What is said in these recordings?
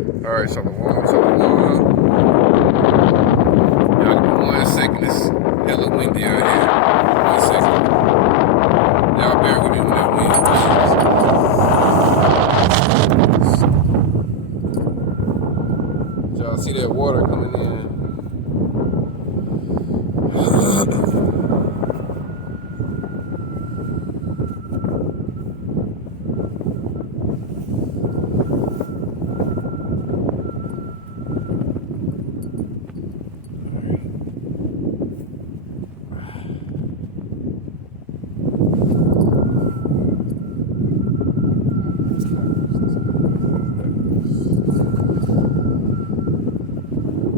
Alright, Shalom, Shalom. Y'all give me 1 second. It's hella windy out here. 1 second. Y'all bear with me when that wind comes. Y'all see that water coming in?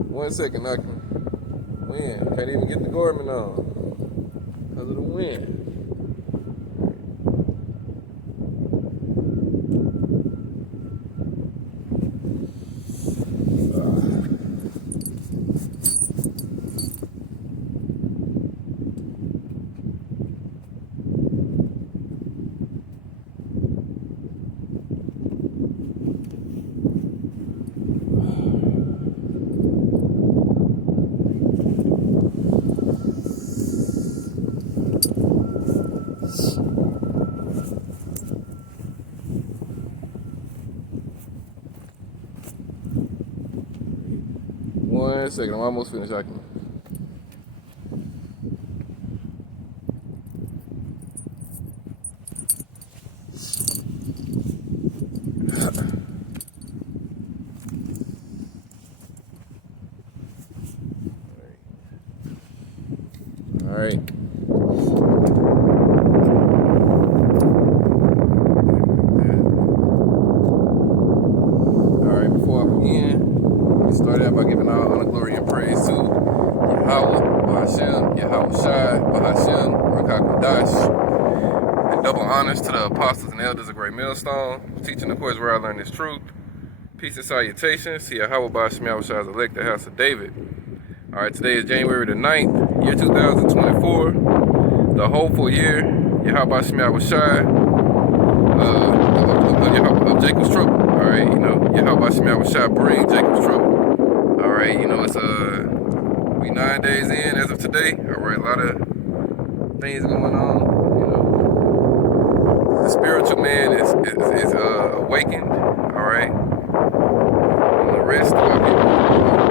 1 second, I can wind. Can't even get the Gorman on because of the wind. One second, I'm almost finished. I can. All right. All right. Before I begin, let's start out by giving all honor, glory, and praise to Yahweh, Bahashem, Yahweh Shai, Bahashem, Rakakwadash, and double honors to the apostles and elders of Great Millstone, teaching the course where I learned this truth. Peace and salutations to Yahweh Bahashem, Yahweh Shai's elect, the house of David. All right, today is January the 9th, year 2024, the hopeful year, Yahweh Bahashem, Yahweh Shai, of Jacob's trouble. All right, you know, Yahweh Bahashem, Yahweh Shai bring Jacob's trouble. All right, you know, it's we 9 days in as of today. All right, a lot of things going on. You know, the spiritual man is awakened. All right, and the rest of people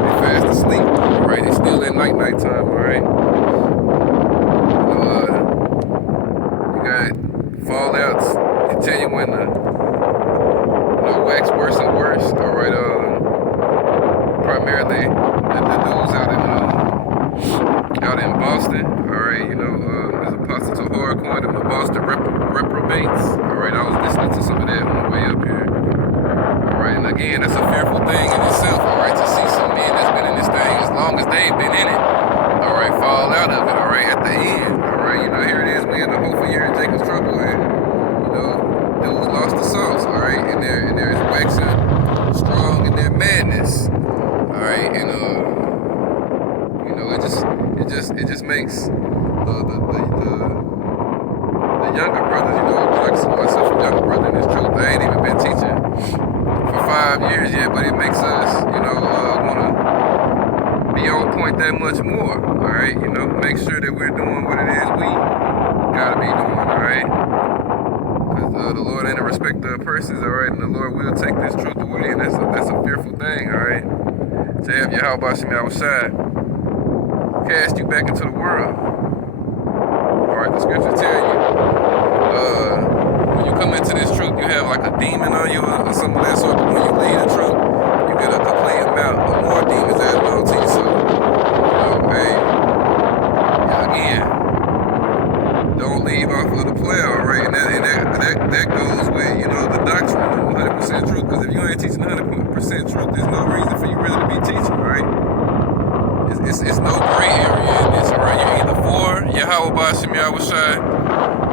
they fast asleep. All right, it's still at nighttime. All right, you got fallouts continuing to wax worse and worse. All right, primarily the dudes out in Boston. All right, you know, there's Apostle Tahor calling them the Boston reprobates. All right, I was listening to some of that on the way up here. All right, and again, that's a fearful thing in itself. All right, to see some men that's been in this thing as long as they've been in it. All right, fall out of it. All right, at the end. All right, you know, here it is. We in the hopeful year of Jacob's trouble, and you know, dudes lost the sauce. All right, and they're waxing strong in their madness. All right, and you know, it just makes the younger brothers, you know, like myself, a younger brother in this truth. I ain't even been teaching for 5 years yet, but it makes us, you know, want to be on point that much more. All right, you know, make sure that we're doing what it is we gotta be doing. All right, because the Lord ain't a respecter of persons. All right, and the Lord will take this truth away, and that's a fearful thing. All right, to have Yahweh Bahashem Yahweh Shai cast you back into the world. Alright, the scriptures tell you, when you come into this truth, you have like a demon on you or something of that sort, but when you leave the truth, you get a complete amount of more demons added on to you. So, you know, hey, again, don't leave off of the play, alright? And that goes with, you know, the doctrine of 100% truth, because if you ain't teaching 100% truth, there's no reason for you really to be teaching, right? It's no gray area in this, alright? You're either for Yahweh Bahashem Yahweh Shai,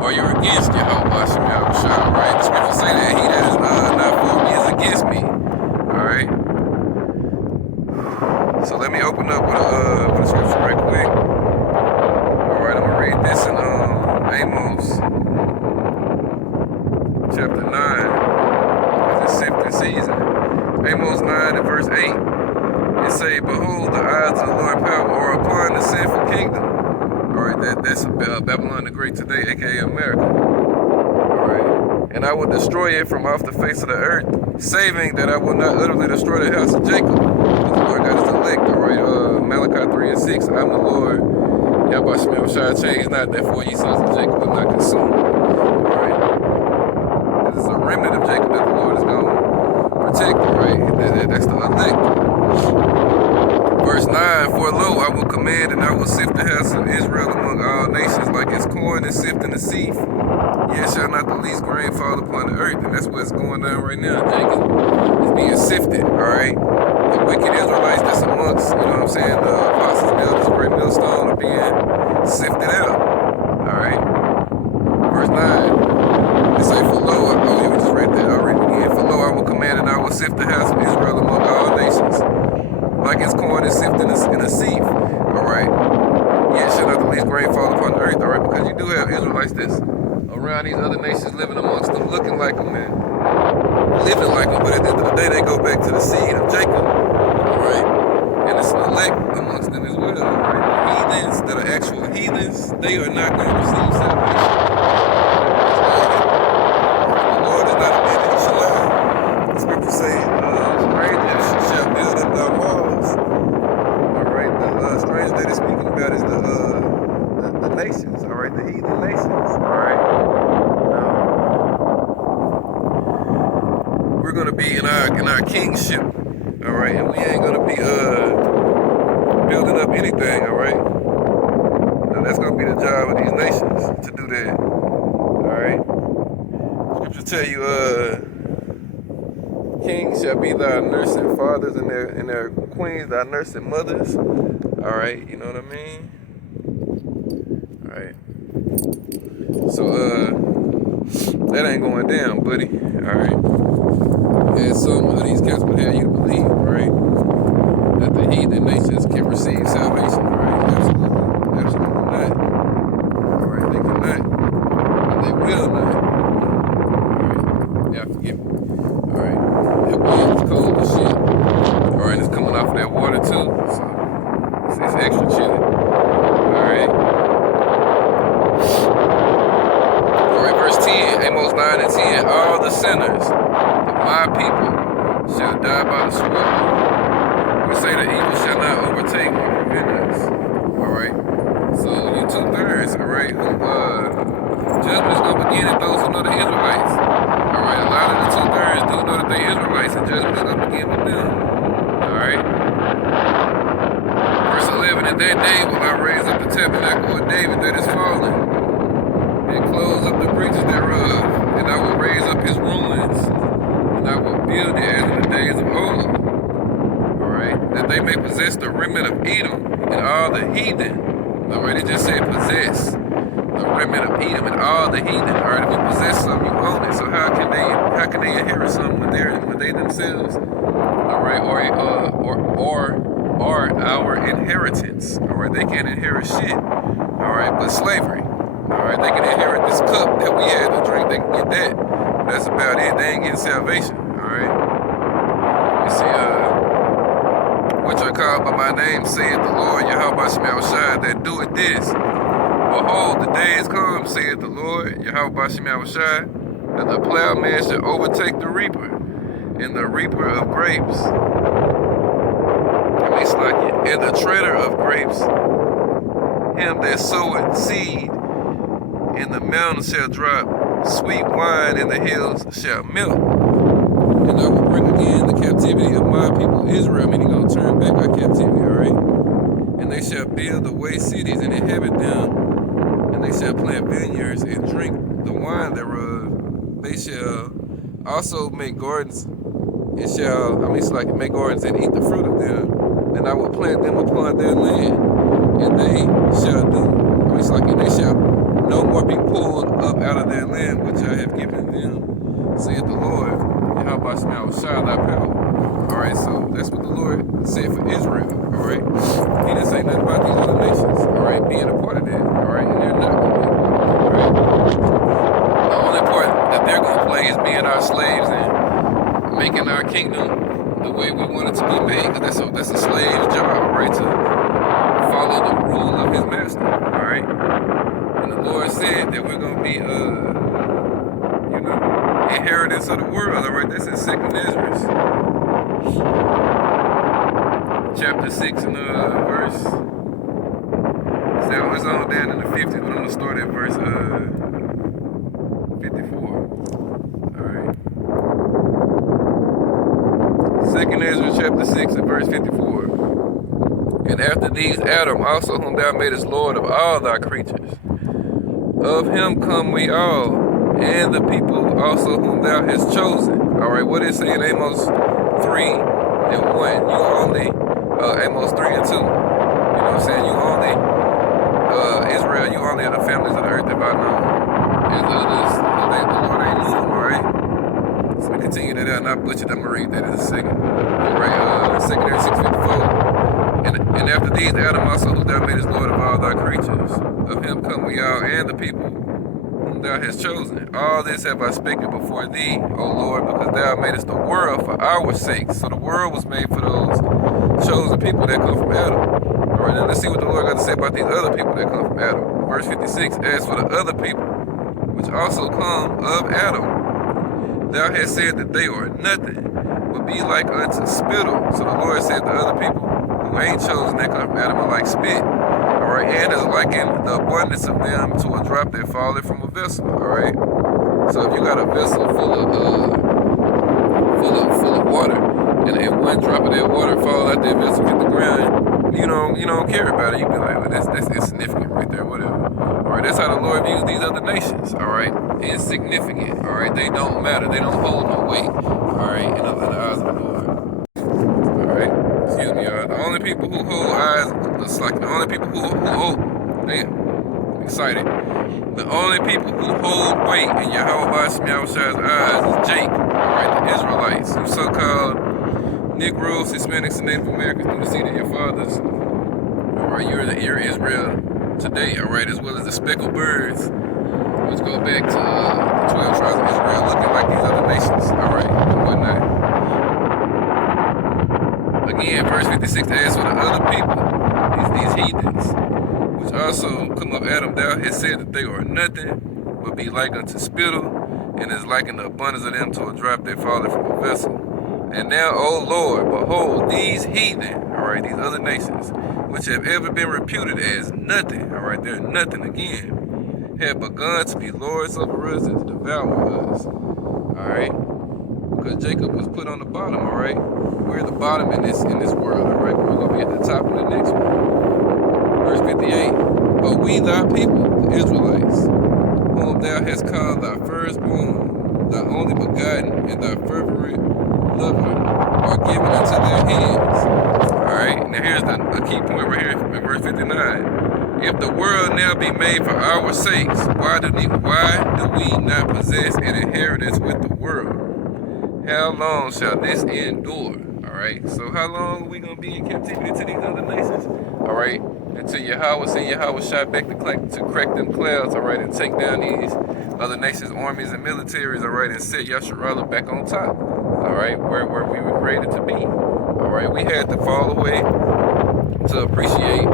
or you're against Yahweh Bahashem Yahweh Shai, alright? The scriptures say that he that is not for me is against me, alright? So let me open up with a scripture right quick. Alright, I'm gonna read this in Amos chapter 9, because it's sifting season. Amos 9 and verse 8. It say, behold, the eyes of the Lord power are upon the sinful kingdom. Alright, that's Babylon the Great today, aka America. Alright. And I will destroy it from off the face of the earth, saving that I will not utterly destroy the house of Jacob. Because the Lord God is elect. Alright, Malachi 3 and 6. I'm the Lord. Yahweh Shemel Shai, change not, therefore ye sons of Jacob will not consume. Alright. This is a remnant of Jacob that the Lord is going to protect. Alright. That's the elect. Verse 9, for lo, I will command and I will sift the house of Israel among all nations like as corn is sifted in the sieve. Yet shall not the least grain fall upon the earth. And that's what's going on right now. Jacob is being sifted, all right? The wicked Israelites that's amongst, you know what I'm saying, the apostles, the elders, the great millstone are being sifted out, all right? Verse 9, it say, for lo, oh yeah, we just read that already again. For lo, I will command and I will sift the house of Israel among all nations. Like as corn is sifted in a sieve, all right? Yet shall not the least grain fall upon the earth, all right? Because you do have Israelites that's around these other nations living amongst them, looking like them and living like them, but at the end of the day, they go back to the seed of Jacob, all right? And it's an elect amongst them as well, all right? Heathens that are actual heathens, they are not going to receive salvation. The Lord is not a man that he shall lie. The scripture say, strangers shall build up thy walls. All right, the stranger that is speaking about is the nations, all right, the heathen nations, all right. We're gonna be in our kingship, all right, and we ain't gonna be building up anything, all right. Now that's gonna be the job of these nations to do that, all right. Scripture tell you, kings shall be thy nursing fathers and their queens thy nursing mothers. All right, you know what I mean? All right. So that ain't going down, buddy. All right. And some of these cats would have you to believe, right, that the heathen nations can receive salvation, right? Absolutely, absolutely not. All right, they cannot, and they will not. All right, y'all forgive me. All right. That wind's cold as shit. Alright, it's coming off of that water too. So it's extra chilly. Alright. Alright, verse 10, Amos 9 and 10. All the sinners of my people shall die by the sword. We say that evil shall not overtake or prevent us. Alright. So you 2/3, alright, judgment is gonna begin at those who know the Israelites. Alright, a lot of the 2/3 do know that they Israelites, and judgment is going to begin with them. Alright? Verse 11, in that day will I raise up the tabernacle of David that is fallen, and close up the breaches thereof, and I will raise up his ruins, and I will build it as in the days of old. Alright? That they may possess the remnant of Edom, and all the heathen. Alright, it just said possess. The remnant of Edom and all the heathen. Alright, if you possess something, you own it. So how can they inherit something when they themselves, alright, or our inheritance? Alright, they can't inherit shit. Alright, but slavery. Alright, they can inherit this cup that we had to drink. They can get that. That's about it. They ain't getting salvation. Alright. You see, which are called by my name, saith the Lord, Yahweh Shemel Shai, that doeth this. Behold, the days come, saith the Lord, Yahweh Shemel Shai, that the plowman shall overtake the reaper, and the reaper of grapes, and the treader of grapes, him that soweth seed, and the mountains shall drop sweet wine, and the hills shall melt. And I will bring again the captivity of my people Israel, meaning I'll turn back our captivity, alright? And they shall build the waste cities and inhabit them, and they shall plant vineyards and drink the wine thereof. They shall also make gardens and make gardens and eat the fruit of them. And I will plant them upon their land, and they shall they shall no more be pulled up out of their land which I have given them, saith the Lord. And how about now shine thy power? Alright, so that's what the Lord said for Israel. Alright. He didn't say nothing about these other nations, alright, being a part of that. Alright, and they're not gonna be a part of that, alright. The only part that they're gonna play is being our slaves and making our kingdom the way we want it to be made, because that's a slave's job, right? To follow the rule of his master, all right? And the Lord said that we're gonna be, inheritance of the world, all right? That's in 2nd Ezra, chapter 6 and verse. So it's on down in the 50s, but I'm gonna start at verse 54. All right. 2nd Ezra chapter 6 and verse 54. And after these Adam also whom thou madest Lord of all thy creatures. Of him come we all, and the people also whom thou hast chosen. All right, what is saying Amos 3 and 1? You only, Amos 3 and 2. You know what I'm saying? You only, Israel, you only are the families of the earth have I known. As the others, the Lord ain't moving, all right? So we continue that out, and I butchered, I'm going to read that in a second. All right, 2nd Ezra 6:54. And after these, Adam also, who thou madest Lord of all thy creatures. Of him come we all, and the people whom thou hast chosen. All this have I spoken before thee, O Lord, because thou madest the world for our sake. So the world was made for those chosen people that come from Adam. All right, now let's see what the Lord got to say about these other people that come from Adam. Verse 56, as for the other people, which also come of Adam, thou hast said that they are nothing, but be like unto spittle. So the Lord said the other people who ain't chosen that come from Adam are like spit. Alright, and is like in the abundance of them to a drop that falleth from a vessel. Alright. So if you got a vessel full of water, and one drop of that water fall out that vessel hit the ground, you don't care about it. You be like, well, that's insignificant right there, whatever. Alright, that's how the Lord views these other nations. Alright. Insignificant. Alright, they don't matter, they don't hold no weight. Alright, in the eyes of the Lord. Alright, excuse me, y'all. The only people who hold eyes, the only people who hold, damn, I'm excited. The only people who hold weight in Yahweh Shemshai's eyes is Jake, alright, the Israelites, who so-called Negroes, Hispanics, and Native Americans through the seed of your fathers. Alright, you're Israel today, alright, as well as the speckled birds, which go back to the 12 tribes of Israel, looking like these other nations, alright, and whatnot. Again, verse 56, as for the other people, these heathens, which also come of Adam, thou hast said that they are nothing, but be like unto spittle, and is like in the abundance of them to a drop that falleth from a vessel. And now, O Lord, behold, these heathen, alright, these other nations, which have ever been reputed as nothing, alright, they're nothing again, have begun to be lords over us and to devour us, alright, because Jacob was put on the bottom, alright. We're the bottom in this world, alright, but we're going to be at the top in the next one. Verse 58, but we thy people, the Israelites, whom thou hast called thy firstborn, thy only begotten, and thy fervent lover, are given into their hands. Alright, now here's a key point right here in verse 59. If the world now be made for our sakes, why do we not possess an inheritance with the world? How long shall this endure? Alright, so how long are we going to be in captivity to these other nations? Alright, until Yahweh send Yahweh shot back to crack them clouds, alright, and take down these other nations' armies and militaries, alright, and set Yasharallah back on top, alright, where we were created to be. Alright, we had to fall away to appreciate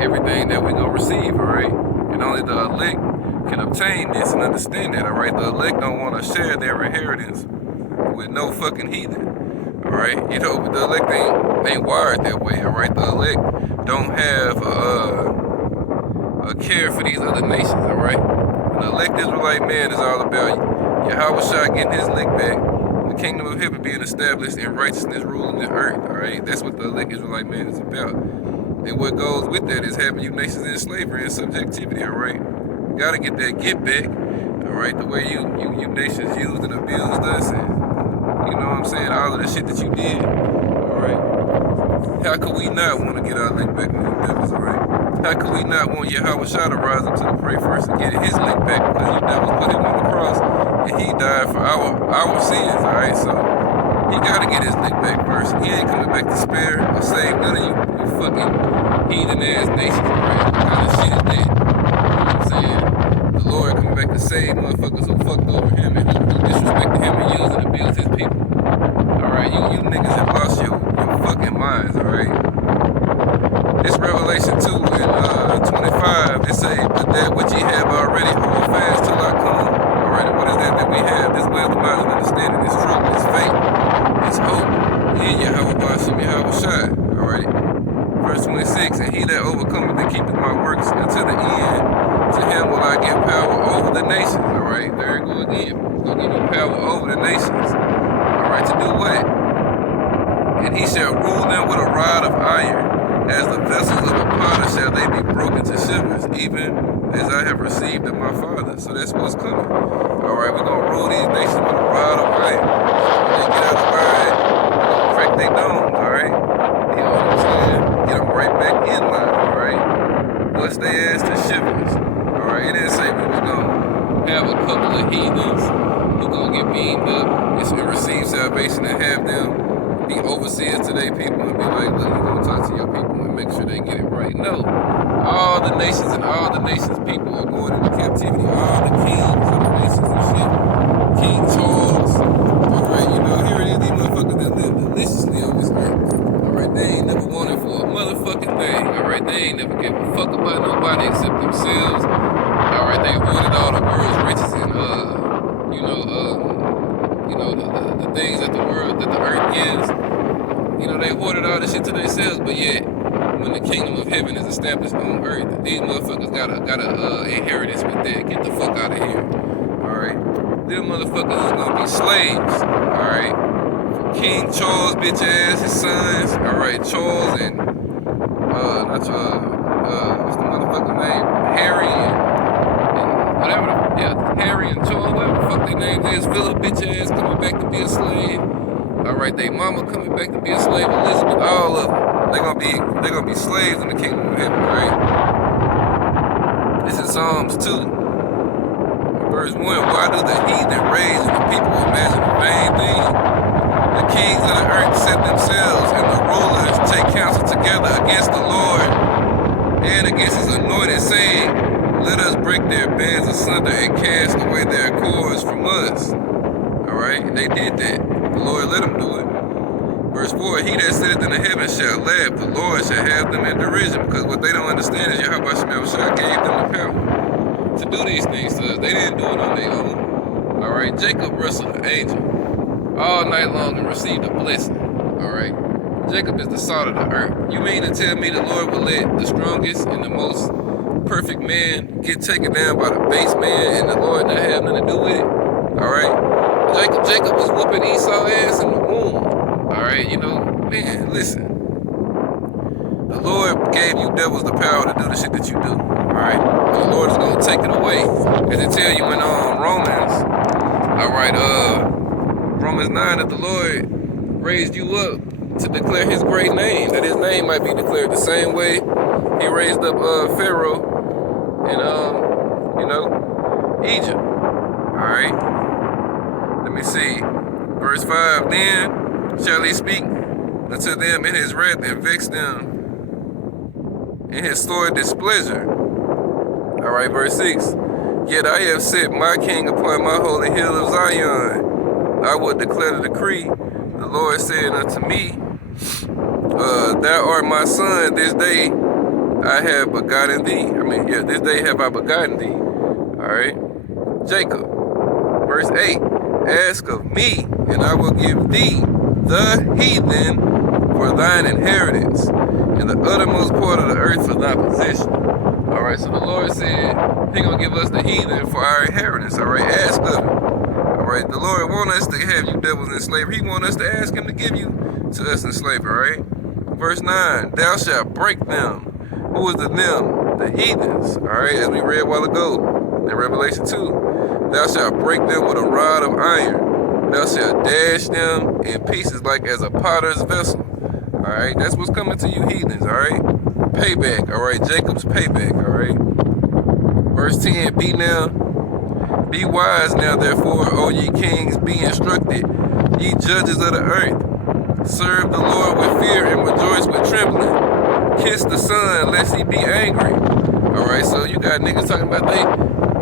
everything that we're going to receive, alright, and only the elect can obtain this and understand that, alright. The elect don't want to share their inheritance with no fucking heathen. Alright, the elect ain't wired that way, alright. The elect don't have a care for these other nations, alright. The elect Israelite man is all about Yahweh Shah getting his lick back, the kingdom of heaven being established, and righteousness ruling the earth, alright. That's what the elect Israelite man is about. And what goes with that is having you nations in slavery and subjectivity, alright. You gotta get that get back, alright. The way you nations used and abused us, and you know what I'm saying, all of the shit that you did, alright. How could we not want to get our lick back on you devils, alright? How could we not want Yahweh Shah to rise up to the prey first and get his lick back, because you devils put him on the cross and he died for our sins, alright? So he gotta get his lick back first. He ain't coming back to spare or save none of you fucking heathen ass nations, alright? What kind of shit is that? You know what I'm saying? The Lord coming back to save motherfuckers who fucked over him and who disrespected him and used and abused his people. Alright? Alright, you niggas have lost your fucking minds, alright? This Revelation 2 and 25, it say, but that which ye have already hold fast till I come. Alright, what is that we have? This wisdom, knowledge, and understanding. It's truth, it's faith, it's hope. In Yahweh Bashim Yahweh Shai. Alright. Verse 26, and he that overcometh and keepeth my works until the end, to him will I give power over the nations. Alright, there you go again. Gonna give you power over the nations. Alright, to do what? And he shall rule them with a rod of iron. As the vessels of a potter shall they be broken to shivers, even as I have received of my Father. So that's what's coming. Alright, we're gonna rule these nations with a rod of iron. When they get out of line, we're gonna crack their domes, alright? You know what I'm saying? Get them right back in line, alright? Bust their ass to shivers. Alright, it didn't say we was gonna have a couple of heathens who gonna get beamed up and receive salvation and have them be overseers to their people and be like, look, you're gonna talk to your people and make sure they get it right. No. All the nations and all the nations' people are going into captivity. All the kings of the nations and shit. King Charles. Alright, you know, here it is, these motherfuckers that live deliciously on this earth. Alright, they ain't never wanted for a motherfucking thing. Alright, they ain't never give a fuck about nobody except themselves. Alright, they hoarded all the world's riches and the things that the world, that the earth gives. You know, they hoarded all this shit to themselves, but yet, when the kingdom of heaven is established on earth, these motherfuckers got a inheritance with that. Get the fuck out of here. Alright? Them motherfuckers is gonna be slaves. Alright? From King Charles, bitch ass, his sons. Alright, Charles and, not Charles, what's the motherfucker's name? Harry and whatever. Harry and Charles, whatever the fuck their names is. Philip, bitch ass, coming back to be a slave. Alright, they mama coming back to be a slave. Elizabeth, all of them. They're gonna be slaves in the kingdom of heaven, right? This is Psalms 2. Verse 1. Why do the heathen rage and the people imagine a vain thing? The kings of the earth set themselves, and the rulers take counsel together against the Lord and against his anointed, saying, let us break their bands asunder and cast away their cords from us. Alright, they did that. The Lord let them do it. Verse 4, he that sitteth in the heavens shall laugh. The Lord shall have them in derision. Because what they don't understand is Yahweh Shai gave them the power to do these things to us. They didn't do it on their own. Alright, Jacob wrestled an angel all night long and received a blessing. Alright, Jacob is the salt of the earth. You mean to tell me the Lord will let the strongest and the most perfect man get taken down by the base man and the Lord not have nothing to do with it? Alright? Jacob was whooping Esau's ass in the womb. Alright, you know, man, listen. The Lord gave you devils the power to do the shit that you do. Alright? The Lord is gonna take it away. As it tell you in Romans, alright, Romans 9, that the Lord raised you up to declare his great name, that his name might be declared the same way he raised up Pharaoh in Egypt. Alright? Let me see. Verse 5, then shall he speak unto them in his wrath and vex them in his sore displeasure. Alright, verse 6. Yet I have set my king upon my holy hill of Zion. I will declare the decree. The Lord said unto me, thou art my son, this day I have begotten thee. This day have I begotten thee. Alright. Jacob. Verse 8. Ask of me, and I will give thee the heathen for thine inheritance, and the uttermost part of the earth for thy possession. Alright, so the Lord said he gonna give us the heathen for our inheritance. Alright, ask of him. Alright, the Lord want us to have you devils in slavery. He want us to ask him to give you to us in slavery, alright? Verse 9, thou shalt break them. Who is the them? The heathens, alright, as we read a while ago in Revelation 2. Thou shalt break them with a rod of iron. Thou shalt dash them in pieces like as a potter's vessel. Alright, that's what's coming to you heathens, alright? Payback, alright? Jacob's payback, alright? Verse 10, be wise now, therefore, O ye kings, be instructed, ye judges of the earth. Serve the Lord with fear and rejoice with trembling. Kiss the Son, lest he be angry. Alright, so you got niggas talking about they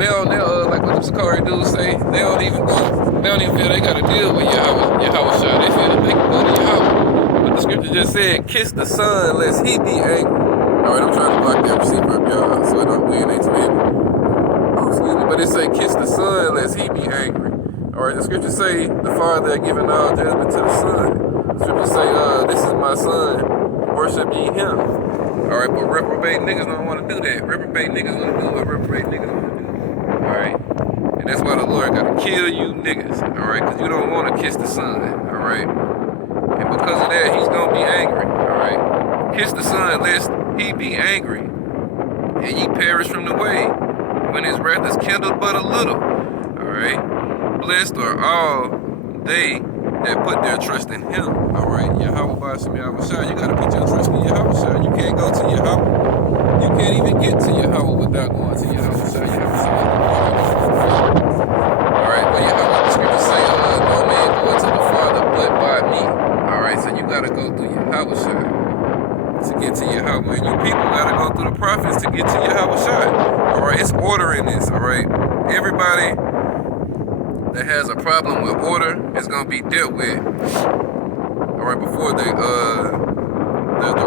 like what the Sakari dudes say, they don't even feel they gotta deal with Yahweh Shai. They feel that they can go just said, kiss the son lest he be angry. Alright, I'm trying to block that receiver up, y'all, so it don't win ain't too heavy. Oh, excuse me. But it say, kiss the son lest he be angry. Alright, the scriptures say, the father had given all judgment to the son. The scriptures say, this is my son, worship ye him. Alright, but reprobate niggas don't want to do that. Reprobate niggas want to do what reprobate niggas want to do. Alright? And that's why the Lord got to kill you niggas. Alright? Because you don't want to kiss the son. Alright? And because of that, he's going to be angry. Alright? Kiss the son lest he be angry, and ye perish from the way, when his wrath is kindled but a little. Alright? Blessed are all they that put their trust in him. Alright? Yahweh Ba'ashem Yahushua, you gotta put your trust in Yahushua. You can't go to Yahweh. You can't even get to Yahweh without going to Yahushua. Alright, but Yahweh, the scriptures say, no man go to the Father but by me. Alright, so you gotta go through Yahushua to get to Yahweh, and you people gotta go through the prophets to get to Yahushua. Alright, it's order in this, alright? Everybody that has a problem with order is gonna be dealt with. Alright, before the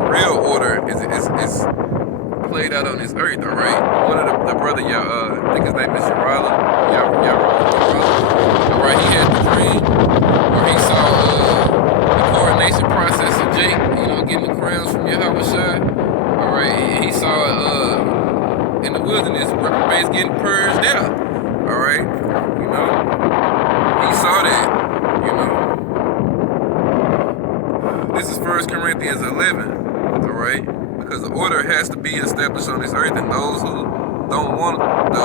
real order is played out on this earth, alright? One of the brother, I think his name is Yarala. Alright, he had the dream where he saw the coronation process of Jake, getting the crowns from Yahushua. Alright, he saw in the wilderness reprobates getting purged out. Alright, he saw that, This is 1 Corinthians 11, alright? Because the order has to be established on this earth, and those who don't want the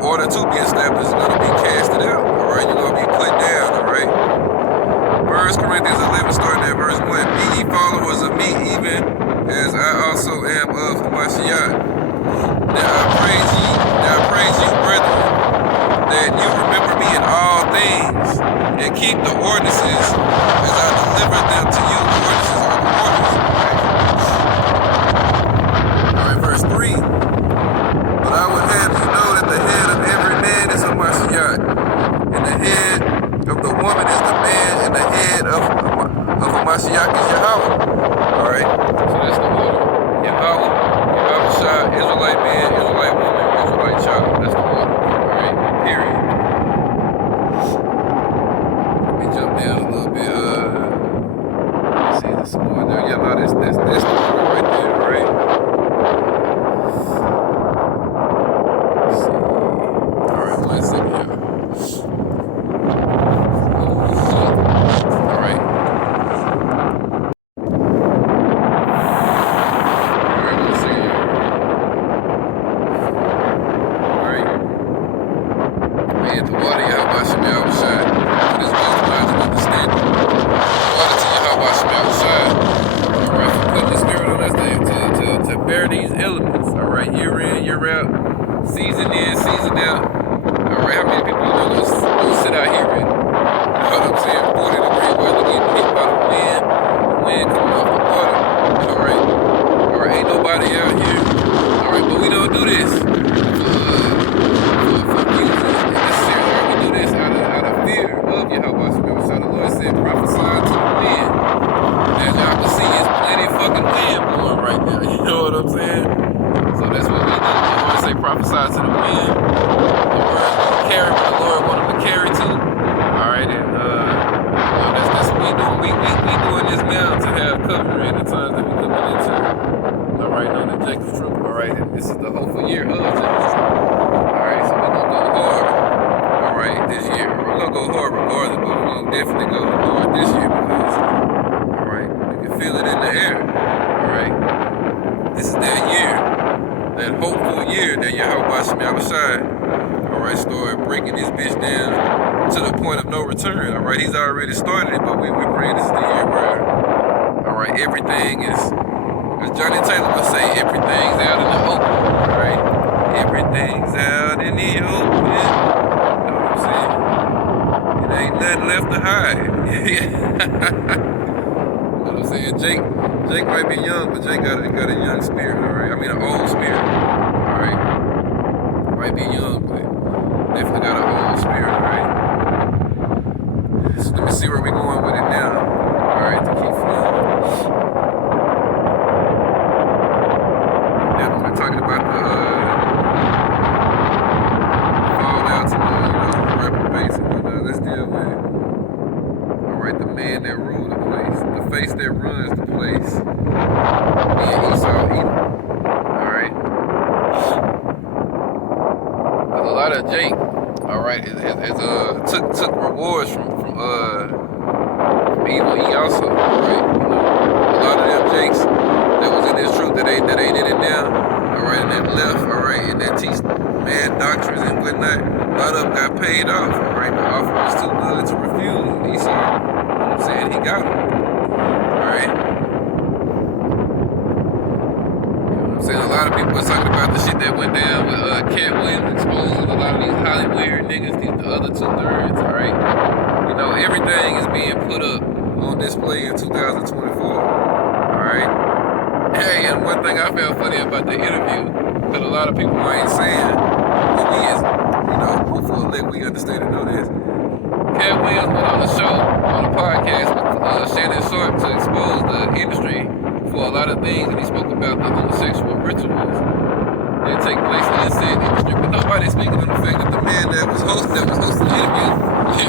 order to be established is going to be casted out, alright? You're going to be put down, alright? 1 Corinthians 11, starting at verse 1. Be ye followers of me, even as I also am of Hamashiach. Now I praise you, brethren, that you remember me in all things, and keep the ordinances as I delivered them to you. The ordinances are the orders. Alright, verse 3. But I would have you know that the head of every man is Hamashiach, and the head of the woman is the man, and the head of Hamashiach is Yahweh. Alright? So that's the order. Yahweh, Yahushua, Israelite man, Israelite woman, Israelite child. That's the order. Alright? Period. Let me jump down a little bit. Let's see, there's some more there. Yeah, no, that's the order right there, alright? Let's see. Alright, 1 second here. These elements, alright, year in, year out, season in, season out. Alright, how many people gonna sit out here and, what I'm saying, 40 degree weather getting hit by the wind coming off the water. Alright, ain't nobody out here. Alright, but we don't do this for music necessarily. We do this out of fear of Yahweh. So the Lord said, prophesy to the wind. As y'all can see, it's plenty fucking wind blowing right now. You know what I'm saying? So that's what we do. The Lord say prophesy to the wind. The words will carry what the Lord want them to carry to. Alright, and that's what we do. We doing this now to have cover in the times that we coming into. Alright, on the Jacob's troop. Alright, and this is the hopeful year of Jacob's troop. Alright, so we're gonna go hard. Alright, this year. We're gonna go hard regardless, but we're gonna definitely go hard this year because feel it in the air, alright? This is that year, that hopeful year that Yahweh Shem Yahushua, alright, started breaking this bitch down to the point of no return, alright? He's already started it, but we're praying this is the year where, alright, everything is, as Johnny Taylor would say, everything's out in the open, alright? Everything's out in the open, you know what I'm saying? It ain't nothing left to hide. I'm saying Jake might be young, but Jake got a young spirit, alright? I mean an old spirit, alright? Might be young, but definitely got an old spirit, alright? So let me see where we going with it now. Alright, to keep Alright, the man that ruled the place, the face that runs the place, being Esau Edom. Alright? There's a lot of Jake, alright, took rewards from evil E also, right? A lot of them Jakes that was in this truth that ain't in it now, alright, and then left, alright, and that teach mad doctrines and whatnot. A lot of them got paid off, alright. The offer was too good to refuse. Esau, you know what I'm saying, he got him, alright. You know what I'm saying? A lot of people was talking about the shit that went down with Cat Williams exposing a lot of these Hollywood niggas, the other 2/3, alright. You know, everything is being put up on display in 2024, alright. Hey, and one thing I found funny about the interview, that a lot of people ain't saying who he is, you know, hopefully let we understand and know this. Cat Williams went on a show, on a podcast with Shannon Sharp to expose the industry for a lot of things, and he spoke about the homosexual rituals that take place in the said industry, but nobody's speaking on the fact that the man that was hosting the interview,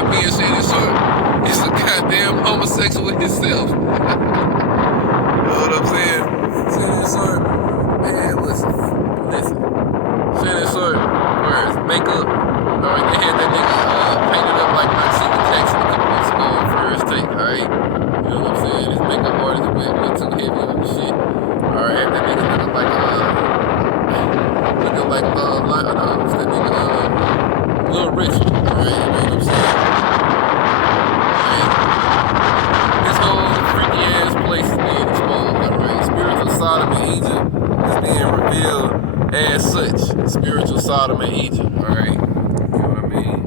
being Shannon Sharp, is a goddamn homosexual himself. You know what I'm saying? Shannon Sharp, man, listen. Shannon Sharp wears makeup. Alright, they had that nigga painted up like Maxine Jackson a couple weeks ago on First Take, alright? You know what I'm saying? His makeup artist went too heavy on the shit. Alright, that nigga looking like what's that nigga, Lil Richie, alright? You know what I'm saying? Alright? This whole freaky ass place is being exposed, alright? Spiritual Sodom and Egypt is being revealed as such. Spiritual Sodom and Egypt, alright? You know what I mean?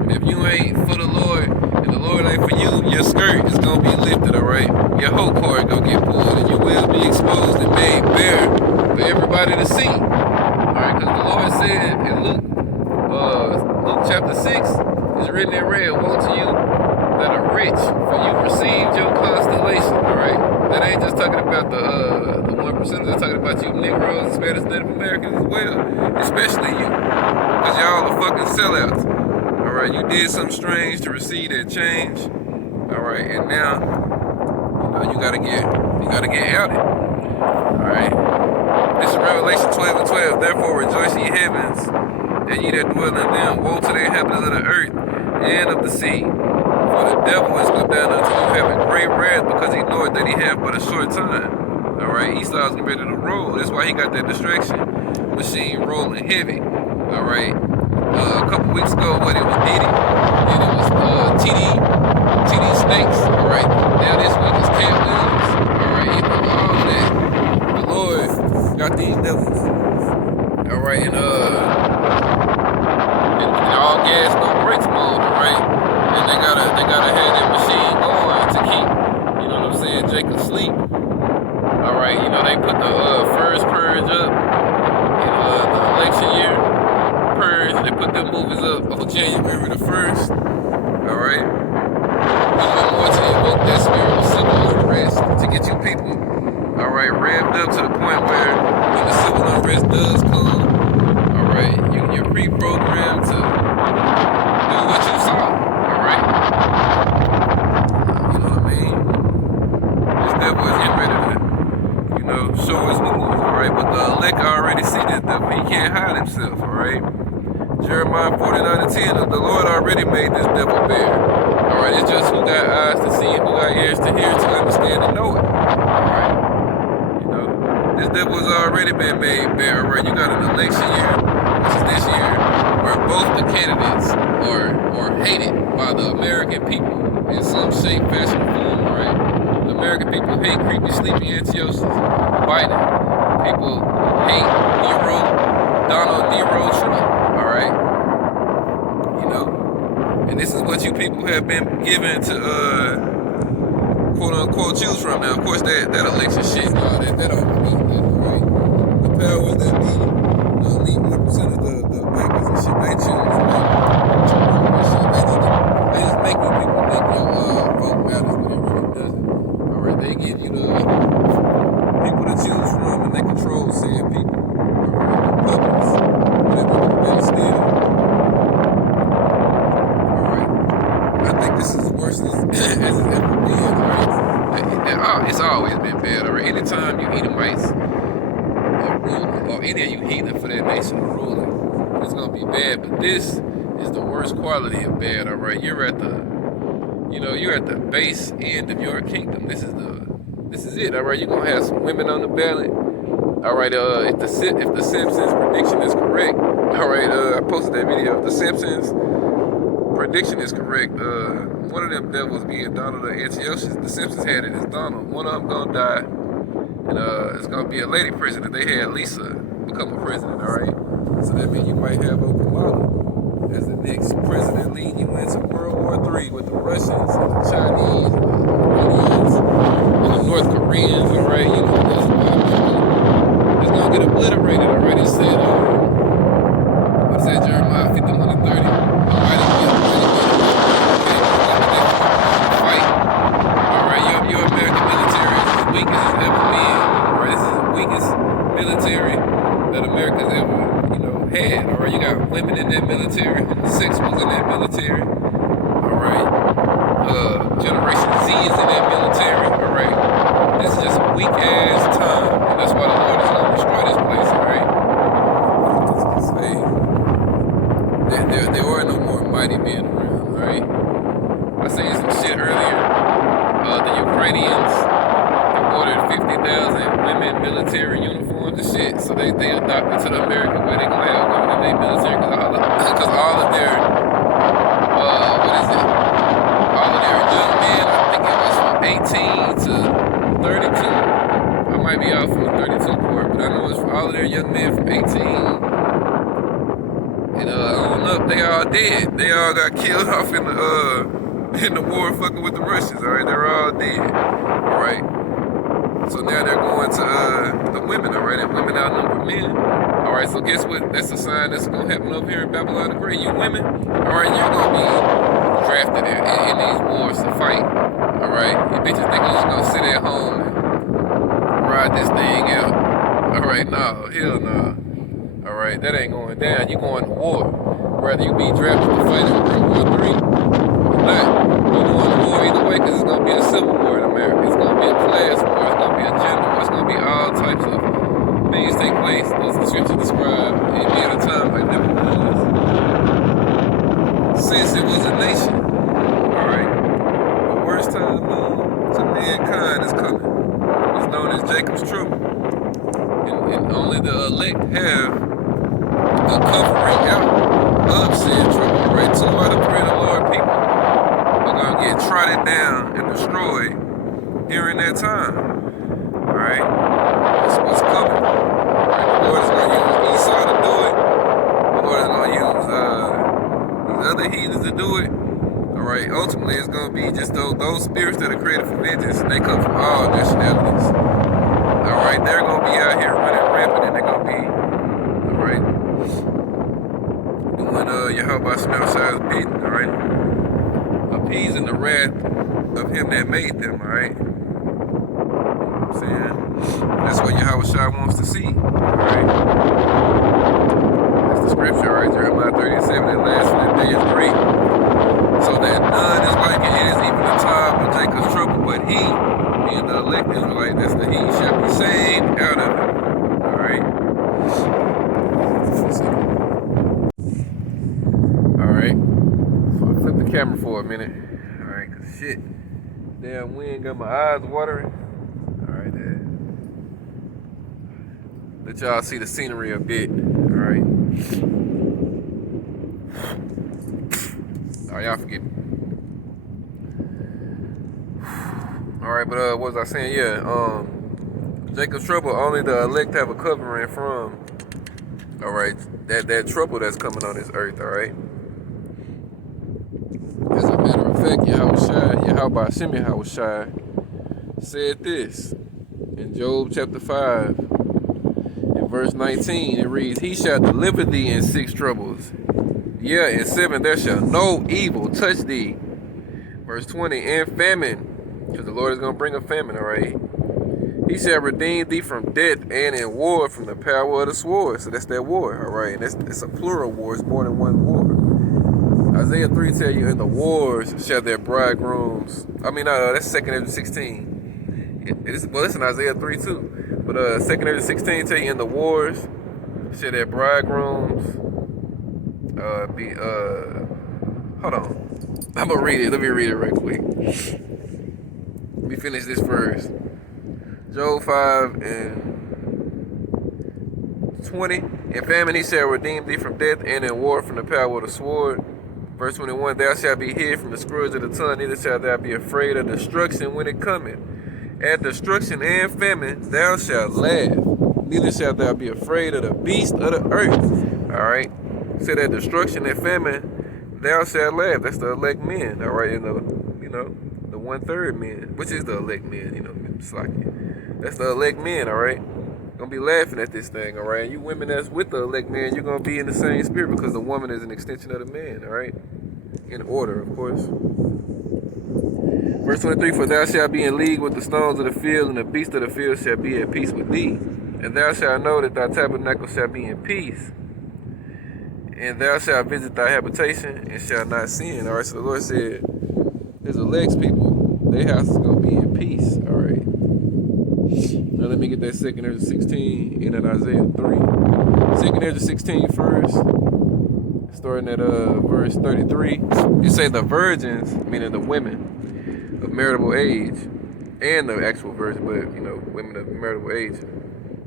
And if you ain't for the Lord, and the Lord ain't for you, your skirt is gonna be lifted, alright? Your whole cord gonna get pulled, and you will be exposed and made bare for everybody to see. Alright, because the Lord said in Luke chapter 6, is written in red, woe to you that are rich, for you received your constellation, alright? That ain't just talking about the 1%, they're talking about you Negroes, Spanish, Native Americans as well, especially you, because y'all are fucking sellouts, alright? You did something strange to receive that change, alright? And now, you know, you gotta get outed, alright? This is Revelation 12:12. Therefore rejoice ye heavens, and ye that dwell in them. Woe to the inhabitants of the earth and of the sea. For the devil is come down unto you having great wrath, because he knoweth that he hath but a short time. Alright, Esau's getting ready to roll. That's why he got that distraction machine rolling heavy. Alright. A couple weeks ago, it was Diddy. Then it was TD Snakes. Alright. Now this week is Cat Williams. Alright, you know, all that. The Lord got these devils. Alright, and all gas, no brakes mode, alright? And they gotta have that machine going to keep, you know what I'm saying, Jake asleep. Alright, you know, they put the first purge up in the election year. Purge, they put them movies up on January the 1st. Alright? We want more to invoke that spirit of civil unrest to get you people, alright, revved up to the point where when the civil unrest does come, alright, you're pre-programmed to do what you saw, alright? You know what I mean? This devil is getting ready to, you know, show his moves, alright? But the elect already see this devil. He can't hide himself, alright? Jeremiah 49:10, the Lord already made this devil bare. Alright, it's just who got eyes to see and who got ears to hear to understand and know it. Alright? You know, this devil has already been made bare, alright? You got an election year, which is this year, where both the candidates are hated by the American people in some shape, fashion, or form, alright? The American people hate creepy, sleepy Antiochus Biden. People hate Donald Nero Trump, alright? You know? And this is what you people have been given to, quote unquote, choose from. Now, of course, that election shit, that don't mean that, right? The powers that be, the elite 1% of the bankers and shit, they choose, right? They just make you people think your vote matters, but it really doesn't. Alright, they give you the people to choose from, and they control said people. Alright, the puppets, whatever they steal. Alright, I think this is worse than as it's ever been, right? It's always been bad, alright? Anytime you Edomites are ruling, or any of you heathen for that nation are ruling, it's gonna be bad. But this is the worst quality of bad, alright? You're at the base end of your kingdom. This is it, alright? You're gonna have some women on the ballot. Alright, if the Simpsons prediction is correct, alright, I posted that video. If the Simpsons prediction is correct, one of them devils being Donald or Antiochus, the Simpsons had it as Donald. One of them gonna die, and it's gonna be a lady president. They had Lisa become a president, alright? So that means you might have Oklahoma as the next president leading you into World War III with the Russians, and the Chinese, and the Indians, and the North Koreans, alright? You know, that's why it's gonna get obliterated, alright? It said, what is that, Jeremiah 51:30? Your American military is as weak as it's ever been. Alright, this is the weakest military that America's ever, had. Alright, you got women in that military, homosexuals in that military. Alright, Generation Z is in that military. Alright, this is just a weak ass time, and that's why the Lord is gonna destroy this place. Alright, there are no more mighty men around. Alright, I said some shit earlier. The Ukrainians ordered 50,000 women military uniforms and shit, so they adopted to the America where they gonna have women in their military, because all of their all of their young men, I think it was from 18 to 32. I might be out from the 32 part, but I know it's for all of their young men from 18 and on up. They all dead. They all got killed off in the war fucking with the Russians, alright? They're all dead, alright? So now they're going to the women, alright? And women outnumber men, alright? So guess what? That's a sign that's going to happen over here in Babylon the Great. You women, alright, you're going to be drafted in these wars to fight, alright? You bitches think you're just going to sit at home and ride this thing out, alright? No, hell no, alright? That ain't going down. You're going to war. Whether you be drafted to fight in World War III, not. You're going to war either way, because it's going to be a civil war in America. It's going to be a class war. It's going to be a gender war. It's going to be all types of things take place. As the scripture described, it being a time like never was since it was a nation. Alright? The worst time known to mankind is coming. It's known as Jacob's trouble. And only the elect have the covering out of said trouble. Right? 2 out of 3 of the Lord people gonna get trodden down and destroyed during that time. Alright? That's what's coming. Alright? The Lord is gonna use Esau to do it. The Lord is gonna use these other heathens to do it. Alright? Ultimately it's gonna be just those spirits that are created for vengeance, and they come from all nationalities. Alright? They're gonna be out here running rampant, and they're gonna be doing Yahweh Shemel bidding, alright? Appeasing the wrath of him that made them, alright? You know what I'm saying? That's what Yahweh Shai wants to see, alright? That's the scripture, alright? Jeremiah 37, that last for that day is great. So that none is like it is, even the time of Jacob's trouble, but he, being the elect Israelite, that's the he, shall be saved out of it, alright? Alright? Flip the camera for a minute. Alright, cause shit. Damn wind got my eyes watering. Alright, let y'all see the scenery a bit. Alright. Oh, y'all forgive me. Alright, but what was I saying? Yeah, Jacob's trouble, only the elect have a covering from. Alright, that trouble that's coming on this earth, alright? As a matter of fact, Yahweh Shai said this in Job chapter 5, in verse 19. It reads, he shall deliver thee in 6 troubles. Yeah, in 7 there shall no evil touch thee. Verse 20, and famine, because the Lord is going to bring a famine, all right? He shall redeem thee from death, and in war from the power of the sword. So that's that war, all right? And it's a plural war. It's more than one war. Isaiah 3 tell you, in the wars shall their bridegrooms. I mean, that's 2nd Ezra 16. Well, it's in Isaiah 3 too. But 2nd Ezra 16 tell you, in the wars shall their bridegrooms be. Hold on. I'm gonna read it. Let me read it right quick. Let me finish this first. Job 5 and 20. In famine he shall redeem thee from death, and in war from the power of the sword. Verse 21. Thou shalt be hid from the scourge of the tongue, neither shalt thou be afraid of destruction when it cometh. At destruction and famine thou shalt laugh, neither shalt thou be afraid of the beast of the earth. Alright. Said at destruction and famine thou shalt laugh. That's the elect men. Alright, the 1/3 men, which is the elect men, it's like it. That's the elect men, alright? Gonna be laughing at this thing, alright? And you women that's with the elect man, you're gonna be in the same spirit, because the woman is an extension of the man, alright? In order, of course. Verse 23, for thou shalt be in league with the stones of the field, and the beasts of the field shall be at peace with thee. And thou shalt know that thy tabernacle shall be in peace. And thou shalt visit thy habitation, and shalt not sin. Alright, so the Lord said, his elect people, their house is gonna be in peace, alright? Now let me get that 2nd Ezra 16 and then Isaiah 3. 2nd Ezra 16 first, starting at verse 33. It say the virgins, meaning the women of marital age, and the actual virgin, but women of marital age,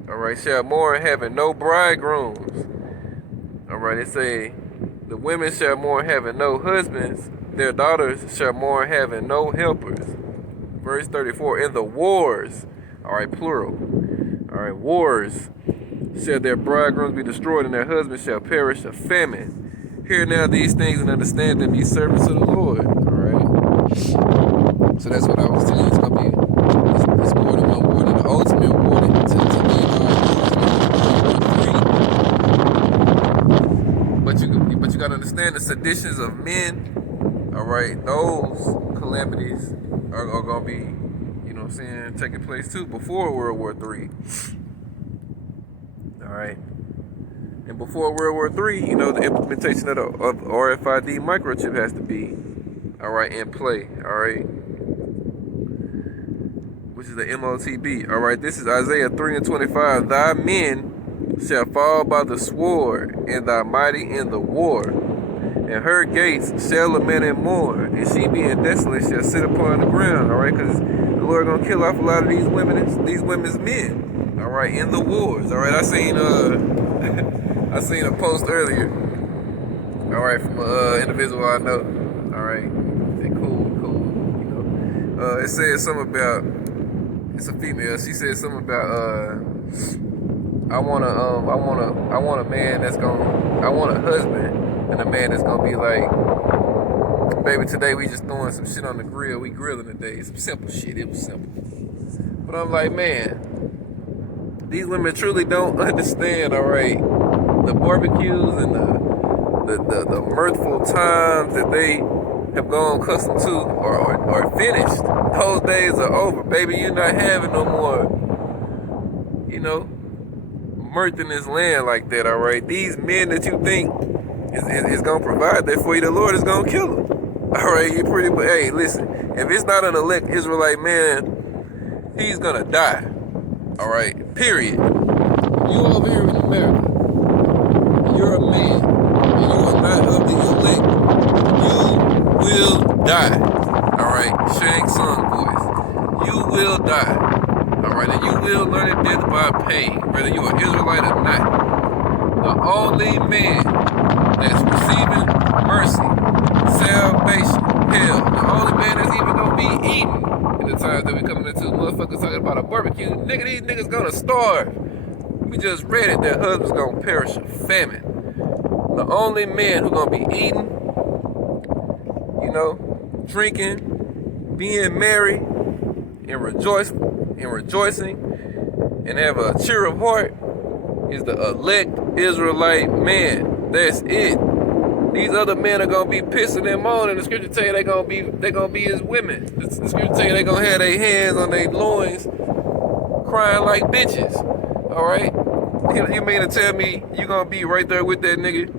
alright, shall mourn having no bridegrooms. Alright, it say the women shall mourn having no husbands, their daughters shall mourn having no helpers. Verse 34, in the wars, alright, plural. Alright, wars shall their bridegrooms be destroyed, and their husbands shall perish of famine. Hear now these things and understand them, ye servants of the Lord. Alright. So that's what I was telling you. It's gonna be it's more than one warning. The ultimate warning to but you gotta understand the seditions of men. Alright, those calamities are gonna be, taking place too before World War III. Alright. And before World War III, the implementation of the RFID microchip has to be, alright, in play. Alright. Which is the MOTB. Alright, this is Isaiah 3 and 25. Thy men shall fall by the sword, and thy mighty in the war. And her gates shall lament and mourn, and she being desolate shall sit upon the ground. Alright, because the Lord gonna kill off a lot of these women's men. Alright, in the wars. Alright, I seen a post earlier. Alright, from an individual I know. Alright, cool. It says something about, it's a female. She said something about I want a man that's I want a husband and a man that's gonna be like, baby, today we just throwing some shit on the grill. We grilling today. Some simple shit. It was simple. But I'm like, man, these women truly don't understand, alright, the barbecues and the mirthful times that they have gone accustomed to or finished. Those days are over, baby. You're not having no more, mirth in this land like that, alright? These men that you think is gonna provide that for you, the Lord is gonna kill them. Alright, hey, listen, if it's not an elect Israelite man, he's gonna die. Alright, period. You over here in America, you're a man, and you are not of the elect, you will die. Alright, Shang Tsung voice. You will die. Alright, and you will learn it death by pain, whether you're an Israelite or not. The only man that's receiving mercy, salvation, hell, the only man that's even gonna be eating in the times that we coming into, motherfuckers talking about a barbecue, nigga, these niggas gonna starve. We just read it, their husband's gonna perish of famine. The only man who gonna be eating, drinking, being merry, and rejoicing, and have a cheer of heart is the elect Israelite man. That's it. These other men are gonna be pissing them on, and the scripture tell you they gonna be his women. The scripture tell you they gonna have their hands on their loins, crying like bitches. All right. You mean to tell me you gonna be right there with that nigga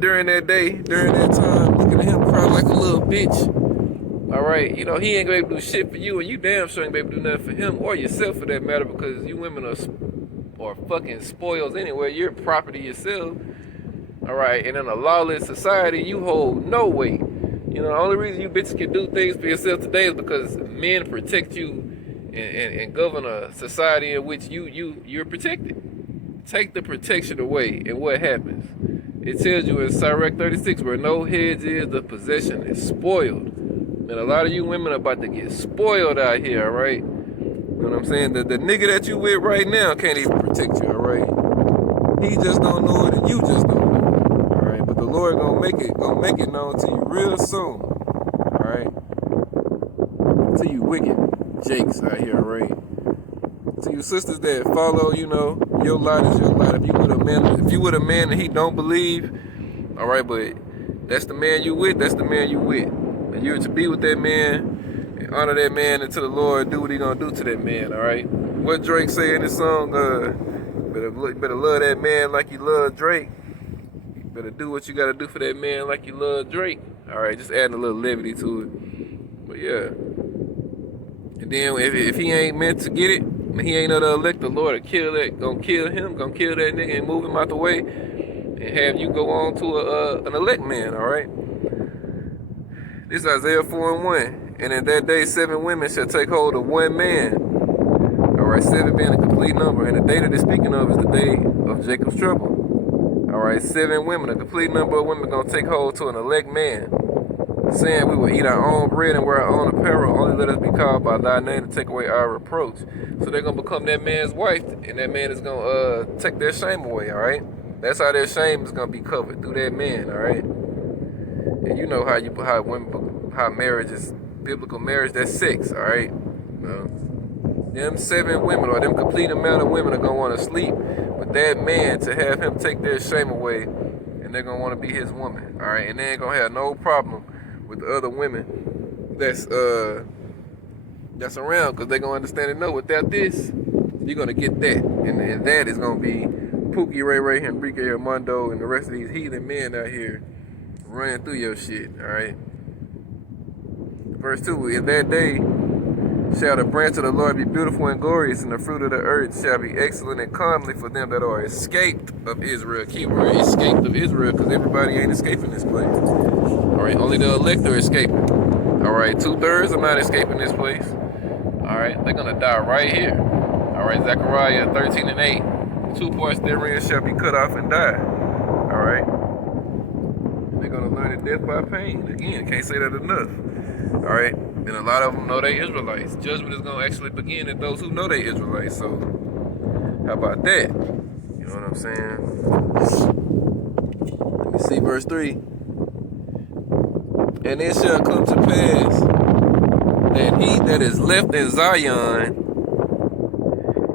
during that day, during that time? looking at him cry like a little bitch. All right, you know, he ain't gonna be able to do shit for you, and you damn sure ain't gonna be able to do nothing for him or yourself for that matter, because you women are fucking spoils anyway. You're property yourself. All right, and in a lawless society, you hold no weight. You know, the only reason you bitches can do things for yourself today is because men protect you and govern a society in which you're protected. Take the protection away, and what happens? It tells you in Sirach 36, where no hedge is, the possession is spoiled. And a lot of you women are about to get spoiled out here, all right? You know what I'm saying? The nigga that you with right now can't even protect you, all right? He just don't know it, and you just don't know it, all right? But the Lord gonna make it known to you real soon, all right? To you wicked jakes out here, all right? To you sisters that follow, you know, your light is your light. If you with a man and he don't believe, all right, but that's the man you with, that's the man you with. And you're to be with that man and honor that man until the Lord do what he gonna do to that man, all right? What Drake say in his song, better love that man like you love Drake. You better do what you gotta do for that man like you love Drake. All right, just adding a little levity to it. But yeah. And then if he ain't meant to get it, he ain't another elect, the Lord will kill that, gonna kill him, gonna kill that nigga and move him out the way and have you go on to an elect man, all right? This is Isaiah 4:1. And in that day, 7 women shall take hold of 1 man. All right, 7 being a complete number. And the day that they're speaking of is the day of Jacob's trouble. All right, 7 women, a complete number of women gonna take hold to an elect man, saying, we will eat our own bread and wear our own apparel. Only let us be called by thy name to take away our reproach. So they're gonna become that man's wife, and that man is gonna take their shame away. All right, that's how their shame is gonna be covered, through that man. All right. And you know how marriage is, biblical marriage, that's sex, all right? Them 7 women, or them complete amount of women, are gonna want to sleep with that man to have him take their shame away, and they're gonna want to be his woman, all right? And they ain't gonna have no problem with the other women that's around, because they're gonna understand and know, without this, you're gonna get that, and that is gonna be Pookie, Ray Ray, Enrique, Armando, and the rest of these heathen men out here running through your shit, all right? Verse 2, in that day shall the branch of the Lord be beautiful and glorious, and the fruit of the earth shall be excellent and comely for them that are escaped of Israel. Keyword, escaped of Israel, because everybody ain't escaping this place. All right, only the elect are escaping. All right, 2/3 are not escaping this place. All right, they're going to die right here. All right, Zechariah 13:8. 2 parts therein shall be cut off and die. All right. They're going to learn death by pain. Again, can't say that enough. All right. And a lot of them know they Israelites. Judgment is going to actually begin at those who know they Israelites. So, how about that? You know what I'm saying? Let me see verse 3. And it shall come to pass that he that is left in Zion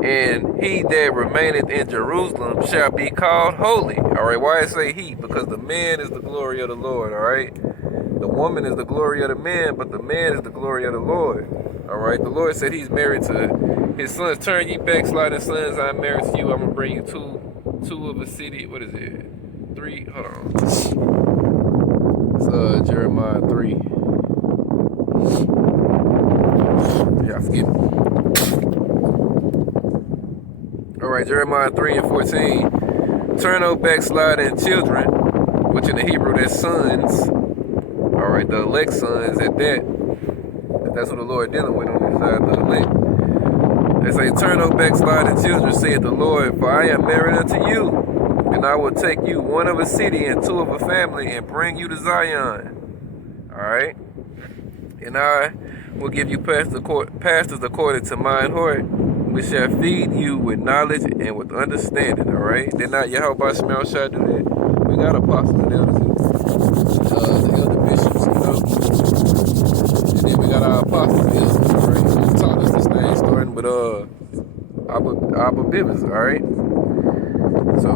and he that remaineth in Jerusalem shall be called holy. All right, why I say he? Because the man is the glory of the Lord, all right? The woman is the glory of the man, but the man is the glory of the Lord, all right? The Lord said he's married to his sons. Turn ye backsliding sons, I'm married to you. I'm going to bring you two of a city. What is it? 3, hold on. It's Jeremiah 3. Yeah, I forget. All right, Jeremiah 3:14. Turn, O backsliding children, which in the Hebrew that's sons. All right, the elect sons at that. That's what the Lord dealing with on this side, the elect. They say, turn, O backsliding children, saith the Lord, for I am married unto you, and I will take you 1 of a city and 2 of a family, and bring you to Zion. All right, and I will give you pastors according to mine heart. We shall feed you with knowledge and with understanding, all right? Did not Yahweh Shemel Shah do that? We got apostles and elders, the elder bishops, you know? And then we got our apostles and elders, all right? Who taught us this thing, starting with Abba Bivens, all right? So,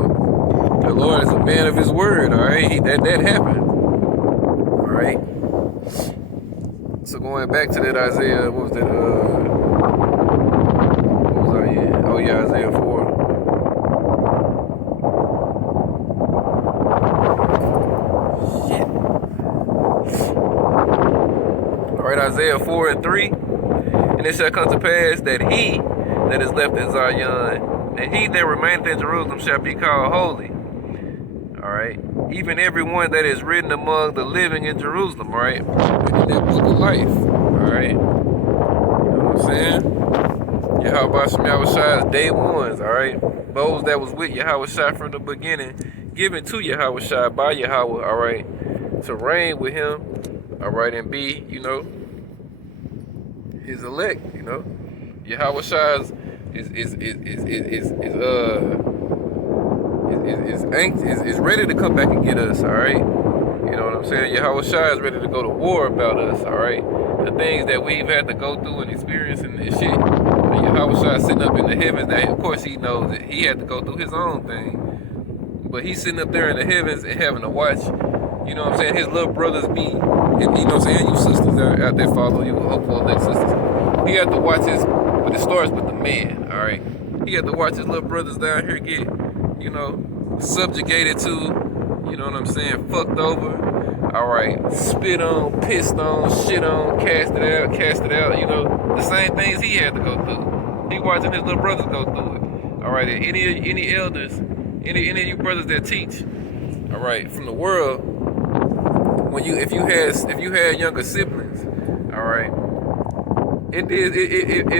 the Lord is a man of his word, all right? That happened, all right? So going back to that Isaiah, what was that, Isaiah 4. Shit. and 3. And it shall come to pass that he that is left in Zion, and he that remaineth in Jerusalem shall be called holy. Alright. Even every one that is written among the living in Jerusalem, right? And in that book of life. Alright. You know what I'm saying? Yahweh Shem Yahushai day ones, alright? Those that was with Yahushai from the beginning, given to Yahushai by Yahweh, alright? To reign with him, alright, and be, you know, his elect, you know. Yahushai is ready to come back and get us, alright? You know what I'm saying? Yahushai is ready to go to war about us, alright? The things that we've had to go through and experience and shit. Yahushua sitting up in the heavens. Now, of course, he knows that he had to go through his own thing. But he's sitting up there in the heavens and having to watch, you know what I'm saying, his little brothers be, and you know what I'm saying, you sisters out there follow you, hopeful elect sisters. He had to watch his, but it starts with the man, all right? He had to watch his little brothers down here get, you know, subjugated to, you know what I'm saying, fucked over. All right, spit on, pissed on, shit on, cast it out, you know, the same things he had to go through. He watching his little brothers go through it. All right, and any elders, any of you brothers that teach, all right, from the world, when if you had younger siblings, all right, it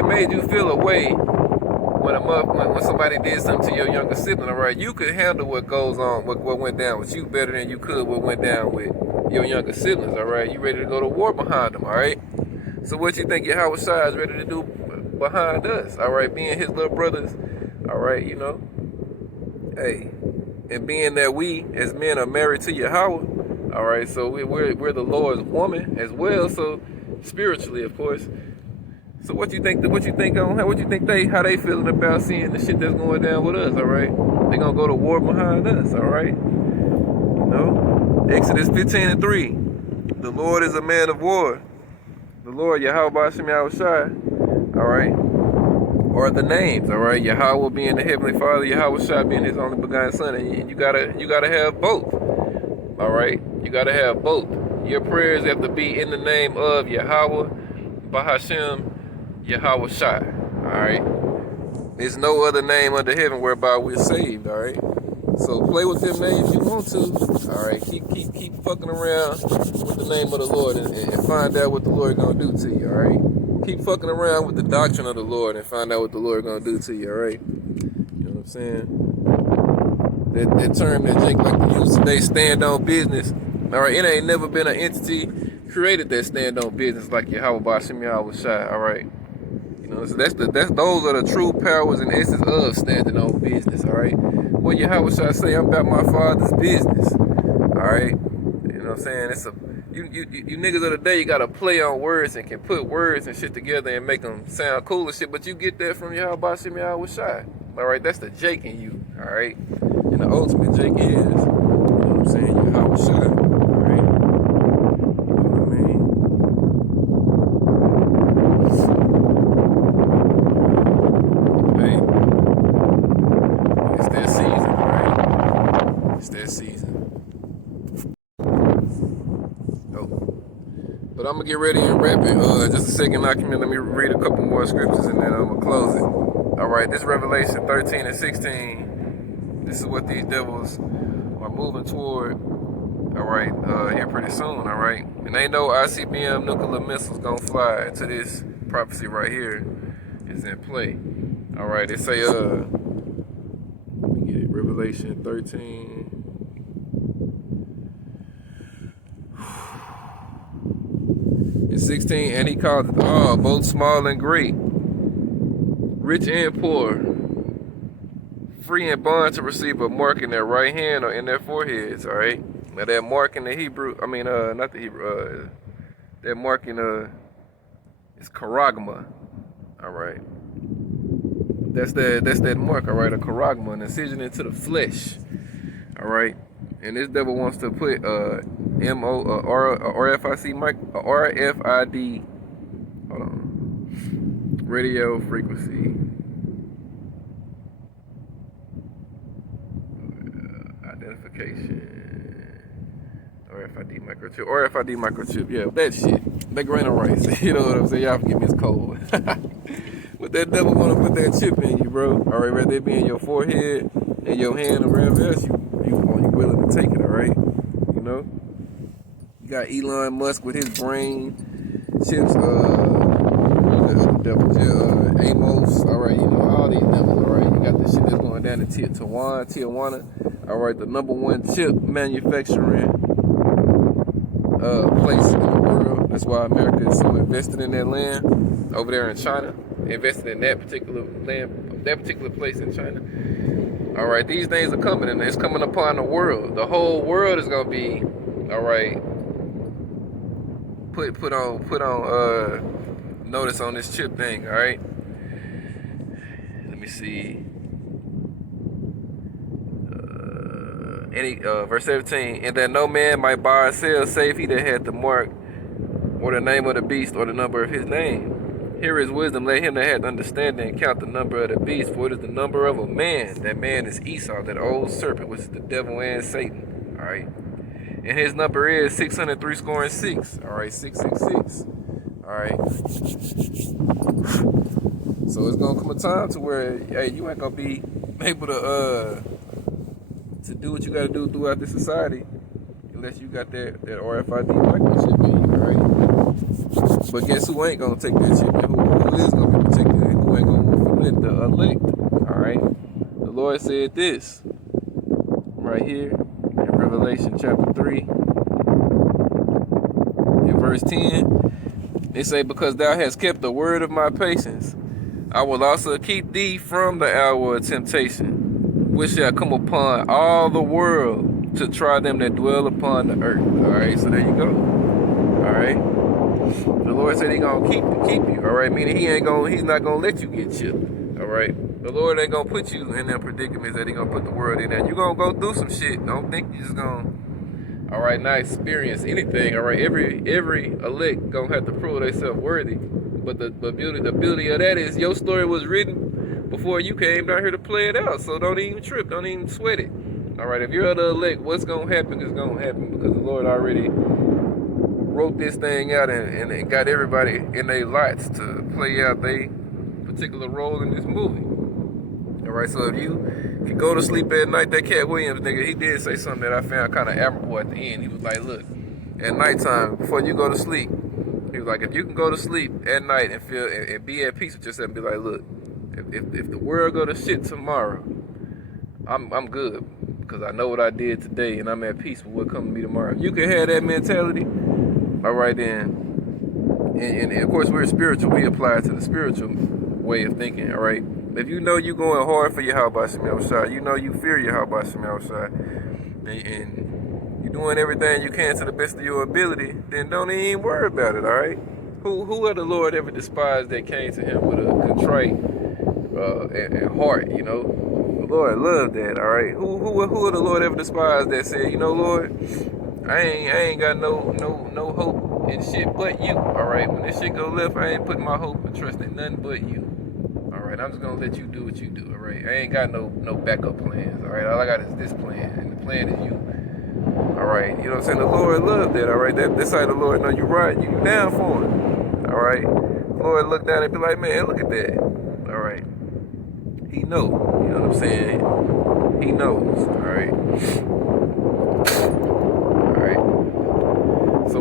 made you feel a way when somebody did something to your younger sibling, all right, you could handle what goes on, what went down with you better than you could what went down with your younger siblings, all right? You ready to go to war behind them, all right? So what you think Yahushua is ready to do behind us, all right? Being his little brothers, all right, you know? Hey, and being that we as men are married to Yahweh, all right? So we're the Lord's woman as well, so spiritually, of course. So what you think how they feeling about seeing the shit that's going down with us, all right? They gonna go to war behind us, all right? You know? Exodus 15:3. The Lord is a man of war. The Lord, Yahweh Shem Yahushai, all right? Or the names, all right? Yahweh being the Heavenly Father, Yahushai being his only begotten Son, and you gotta have both, all right? You gotta have both. Your prayers have to be in the name of Yahweh, Bahashem, Yahushai, all right? There's no other name under heaven whereby we're saved, all right? So play with them names you want to, all right? Keep fucking around with the name of the Lord and find out what the Lord gonna do to you, all right? Keep fucking around with the doctrine of the Lord and find out what the Lord gonna do to you, all right? You know what I'm saying? That term that Jake like to use today, stand on business, all right? It ain't never been an entity created that stand on business like Yahweh Bashim Yahushai, all right? You know, so those are the true powers and essence of standing on business, all right? What Yahushua say, I'm about my father's business, all right? You know what I'm saying? It's you niggas of the day, you gotta play on words and can put words and shit together and make them sound cool and shit, but you get that from Yahweh Bashim Yahushai, all right? That's the Jake in you, all right? And the ultimate Jake is, you know what I'm saying, Yahushua, all right? You know what I mean? It's that season, right? It's that season. Oh. But I'm going to get ready and wrap it. Just a second, let me read a couple more scriptures and then I'm going to close it. All right, this Revelation 13 and 16. This is what these devils are moving toward. All right, here pretty soon, all right? And ain't no ICBM nuclear missiles going to fly until this prophecy right here is in play. All right, they say, let me get it, Revelation 13. And 16, and he called it all, both small and great, rich and poor, free and bond to receive a mark in their right hand or in their foreheads, all right? Now that mark in the Hebrew, not the Hebrew, that mark in is charagma, all right? That's that mark, all right, a charagma, an incision into the flesh, all right? And this devil wants to put RFID, hold on, radio frequency, identification, RFID microchip, yeah, that shit. macaroni rice. You know what I'm saying? Y'all forgive me, it's cold. But that devil want to put that chip in you, bro. All right, whether it be in your forehead, in your hand, or wherever else you willing to take it. All right, you know. You got Elon Musk with his brain chips. Amos. All right, you know all these devils. All right, you got the shit that's going down to Tijuana. All right, the #1 chip manufacturing place in the world. That's why America is so invested in that land over there in China. Invested in that particular land, that particular place in China. All right, these things are coming, and it's coming upon the world. The whole world is gonna be, all right, put on notice on this chip thing. All right. Let me see. Verse 17, and that no man might buy or sell save he that had the mark or the name of the beast or the number of his name. Here is wisdom, let him that hath understanding and count the number of the beast, for it is the number of a man. That man is Esau, that old serpent, which is the devil and Satan. All right, and his number is 666. All right, 666. All right. So it's gonna come a time to where, hey, you ain't gonna be able to do what you gotta do throughout this society unless you got that RFID microchip in you, right? But guess who ain't gonna take that chip, and who is gonna be protected, and who ain't gonna move from it? The elect. All right. The Lord said this right here in Revelation chapter 3, in verse 10. They say, because thou hast kept the word of my patience, I will also keep thee from the hour of temptation, which shall come upon all the world to try them that dwell upon the earth. All right, so there you go. All right. The Lord said he gonna keep you. All right, meaning he's not gonna let you get chipped. All right. The Lord ain't gonna put you in them predicaments that he gonna put the world in there. You gonna go through some shit. Don't think you just gonna, all right, not experience anything. All right, every elect gonna have to prove themselves worthy. But the beauty of that is your story was written before you came down here to play it out. So don't even trip. Don't even sweat it. All right, if you're the elect, what's gonna happen is gonna happen, because the Lord already wrote this thing out and got everybody in their lots to play out their particular role in this movie. All right, so if you can go to sleep at night, that Cat Williams nigga, he did say something that I found kind of admirable at the end. He was like, look, at nighttime, before you go to sleep, he was like, if you can go to sleep at night and feel and be at peace with yourself and be like, look, if the world go to shit tomorrow, I'm good, because I know what I did today and I'm at peace with what comes to me tomorrow. You can have that mentality, all right, then. And of course, we're spiritual. We apply it to the spiritual way of thinking, all right? If you know you going hard for your Yahweh Shem Yahushua, you know you fear your Yahweh Shem Yahushua, and you're doing everything you can to the best of your ability, then don't even worry about it, all right? Who had the Lord ever despised that came to him with a contrite and heart, you know? The Lord loved that, all right? Who had the Lord ever despised that said, you know, Lord, I ain't got no hope in shit but you, all right? When this shit go left, I ain't putting my hope and trust in nothing but you. All right, I'm just gonna let you do what you do, all right? I ain't got no backup plans, all right? All I got is this plan, and the plan is you. All right, you know what I'm saying? The Lord loved that, all right? That's how the Lord know you right, you down for it, all right? The Lord look down and be like, man, look at that, all right? He know, you know what I'm saying? He knows, all right? All right. So,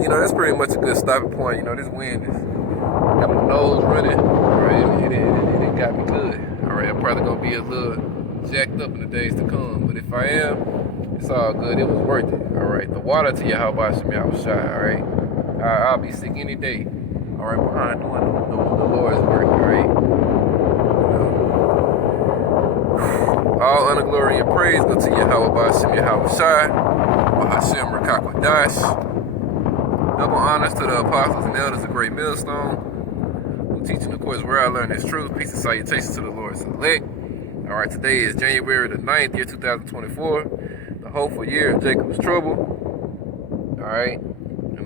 you know, that's pretty much a good stopping point. You know, this wind is got my nose running, all right? It got me good, all right? I'm probably gonna be a little jacked up in the days to come, but if I am, it's all good. It was worth it, all right? The water to Yahweh Shem Yahushua, all right? I'll be sick any day, all right, behind doing the Lord's work, all right? All honor, glory, and praise go to Yahweh Shem Yahushua, Bahashem Rakakwadash. Double honors to the apostles and elders of Great Millstone, who teaching, of course, where I learned this truth. Peace and salutations to the Lord's elect. All right, today is January the 9th, year 2024, the hopeful year of Jacob's trouble. All right, and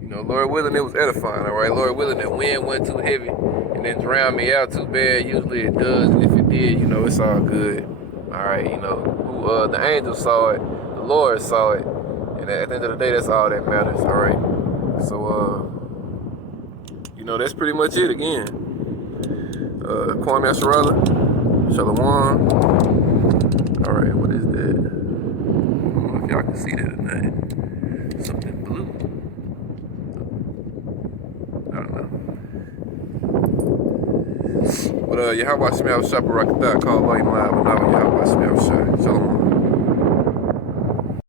you know, Lord willing, it was edifying. All right, Lord willing, that wind wasn't too heavy and then drowned me out too bad. Usually it does, and if it did, you know, it's all good. All right, you know, the angels saw it, the Lord saw it, And at the end of the day, that's all that matters, all right? So, you know, that's pretty much it again. Kwame Asharala, Shalom. All right, what is that? I don't know if y'all can see that or not. Something blue. I don't know. But Yahweh Shemel Shabarakatah, call Allah Imam, and now Yahweh Shemel Shalom.